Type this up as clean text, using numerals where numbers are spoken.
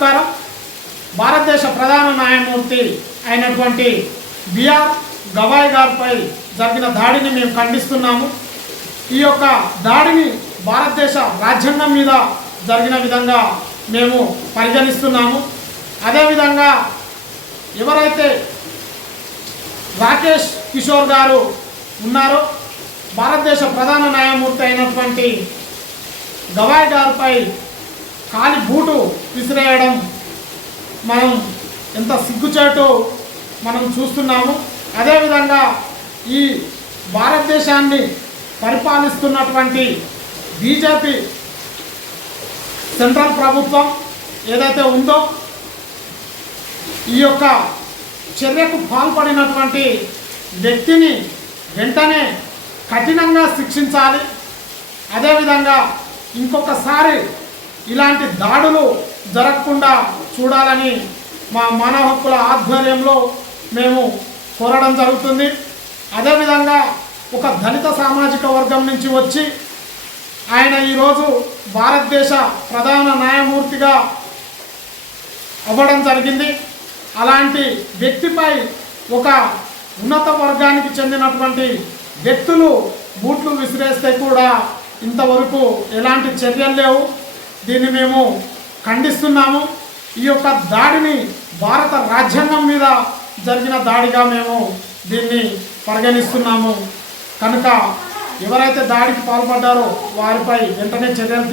నమస్కారం. భారతదేశ ప్రధాన న్యాయమూర్తి అయినటువంటి బిఆర్ గవాయ్ గారిపై జరిగిన దాడిని మేము ఖండిస్తున్నాము. ఈ యొక్క దాడిని భారతదేశ రాజ్యాంగం మీద జరిగిన విధంగా మేము పరిగణిస్తున్నాము. అదేవిధంగా ఎవరైతే రాకేష్ కిషోర్ గారు ఉన్నారో భారతదేశ ప్రధాన న్యాయమూర్తి అయినటువంటి గవాయ్ గారిపై కాలి బూటు విసిరేయడం మనం ఎంత సిగ్గుచేటు మనం చూస్తున్నాము. అదేవిధంగా ఈ భారతదేశాన్ని పరిపాలిస్తున్నటువంటి బీజేపీ సెంట్రల్ ప్రభుత్వం ఏదైతే ఉందో ఈ యొక్క చర్యకు పాల్పడినటువంటి వ్యక్తిని వెంటనే కఠినంగా శిక్షించాలి. అదేవిధంగా ఇంకొకసారి ఇలాంటి దాడులు జరగకుండా చూడాలని మా మానవ హక్కుల ఆధ్వర్యంలో మేము కోరడం జరుగుతుంది. అదేవిధంగా ఒక దళిత సామాజిక వర్గం నుంచి వచ్చి ఆయన ఈరోజు భారతదేశ ప్రధాన న్యాయమూర్తిగా అవ్వడం జరిగింది. అలాంటి వ్యక్తిపై ఒక ఉన్నత వర్గానికి చెందినటువంటి వ్యక్తులు బూట్లు విసిరేస్తే కూడా ఇంతవరకు ఎలాంటి చర్యలు లేవు. దీన్ని మేము ఖండిస్తున్నాము. ఈ యొక్క దాడిని భారత రాజ్యాంగం మీద జరిగిన దాడిగా మేము దీన్ని పరిగణిస్తున్నాము. కనుక ఎవరైతే దాడికి పాల్పడ్డారో వారిపై వెంటనే చర్యలు